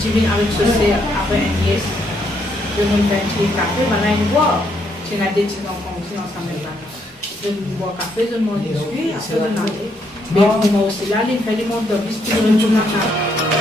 tu viens avec ce C après un yes. Je me fais un petit café, maintenant il boit. Tu as des petits enfants aussi ensemble là. Je bois café, je me discute, après je n'ai. Mais pour moi aussi là, il fait des mondes de biscuits, je retourne à la